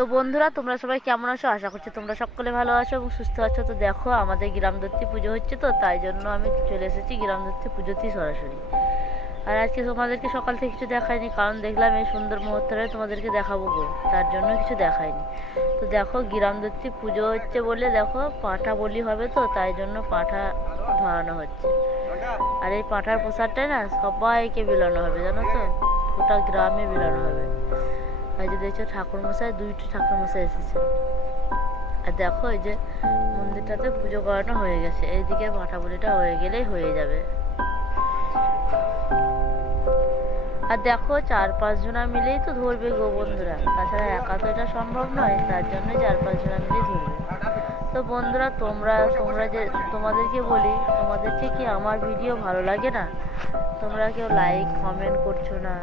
তো বন্ধুরা, তোমরা সবাই কেমন আছো? আশা করছি তোমরা সকলে ভালো আছো এবং সুস্থ আছো। তো দেখো, আমাদের গ্রামদত্তী পুজো হচ্ছে, তো তাই জন্য আমি চলে এসেছি গ্রামদত্তী পুজোতেই সরাসরি। আর আজকে তোমাদেরকে সকাল থেকে কিছু দেখায়নি, কারণ দেখলাম এই সুন্দর মুহূর্তটা তোমাদেরকে দেখাবো গো, তার জন্য কিছু দেখায়নি। তো দেখো, গ্রামদত্তী পুজো হচ্ছে বলে দেখো পাঁঠা বলি হবে, তো তাই জন্য পাঁঠা ধরানো হচ্ছে। আর এই পাঁঠার প্রসাদটাই না সবাইকে বিলানো হবে, জানো তো, গোটা গ্রামে বিলানো হবে। আর যে দেখছো ঠাকুরমশাই, দুইটি ঠাকুরমশাই এসেছে। আর দেখো এই যে মন্দিরটাতে পুজো করানো হয়ে গেছে, এইদিকে পাঁঠা বলিটা হয়ে গেলেই হয়ে যাবে। আর দেখো 4-5 জনা মিলেই তো ধরবে গো বন্ধুরা, তাছাড়া একা তো এটা সম্ভব নয়, তার জন্যই 4-5 জনা মিলেই ধরবে। তো বন্ধুরা, তোমরা যে তোমাদেরকে বলি, তোমাদেরকে কি আমার ভিডিও ভালো লাগে না? তোমরা কেউ লাইক কমেন্ট করছো না।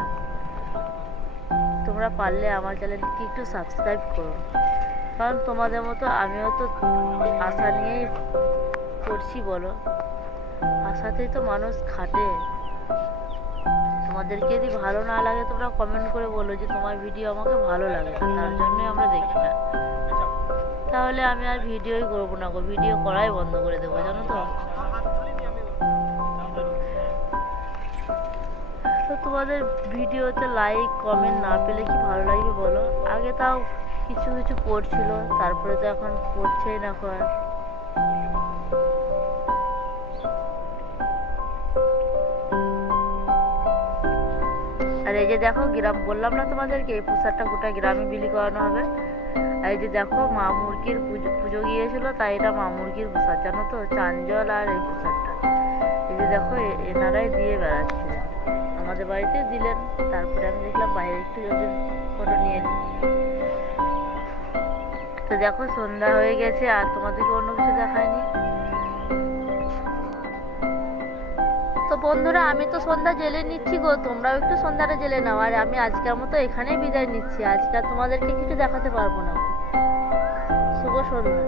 তোমরা পারলে আমার চ্যানেলকে একটু সাবস্ক্রাইব করো, কারণ তোমাদের মতো আমিও তো আশা নিয়েই করছি, বলো। আশাতেই তো মানুষ খাটে। তোমাদেরকে যদি ভালো না লাগে, তোমরা কমেন্ট করে বলো যে তোমার ভিডিও আমাকে ভালো লাগে না, তার জন্যই আমরা দেখি না। তাহলে আমি আর ভিডিওই করবো না গো, ভিডিও করাই বন্ধ করে দেবো, জানো তো। তো তোমাদের ভিডিওতে লাইক কমেন্ট না পেলে কি ভালো লাগবে বলো? আগে তাও কিছু কিছু পড়ছিল, তারপরে তো এখন পড়ছেই না আর। আর এই যে দেখো, গ্রাম বললাম না তোমাদেরকে, এই প্রসাদটা গোটা গ্রামে বিলি করানো হবে। আর এই যে দেখো, মা মুরগির পুজো গিয়েছিল, তাই এটা মা মুরগির প্রসাদ, জানো তো, চাঞ্জল আর এই প্রসাদটা। এই যে দেখো, এনারাই দিয়ে বেড়াচ্ছিলেন, আমাদের বাড়িতে দিলেন। তারপরে আমি দেখলাম বাইরে একটু ওদের ফটো নিয়ে নিই। তো দেখো, সন্ধ্যা হয়ে গেছে, আর তোমাদেরকে অন্য কিছু দেখায়নি। তো বন্ধুরা, আমি তো সন্ধ্যা জেলে নিচ্ছি গো, তোমরাও একটু সন্ধ্যাটা জেলে নাও। আর আমি আজকের মতো এখানেই বিদায় নিচ্ছি, আজকে আর তোমাদেরকে কিছু দেখাতে পারবো না। শুভ সন্ধ্যা।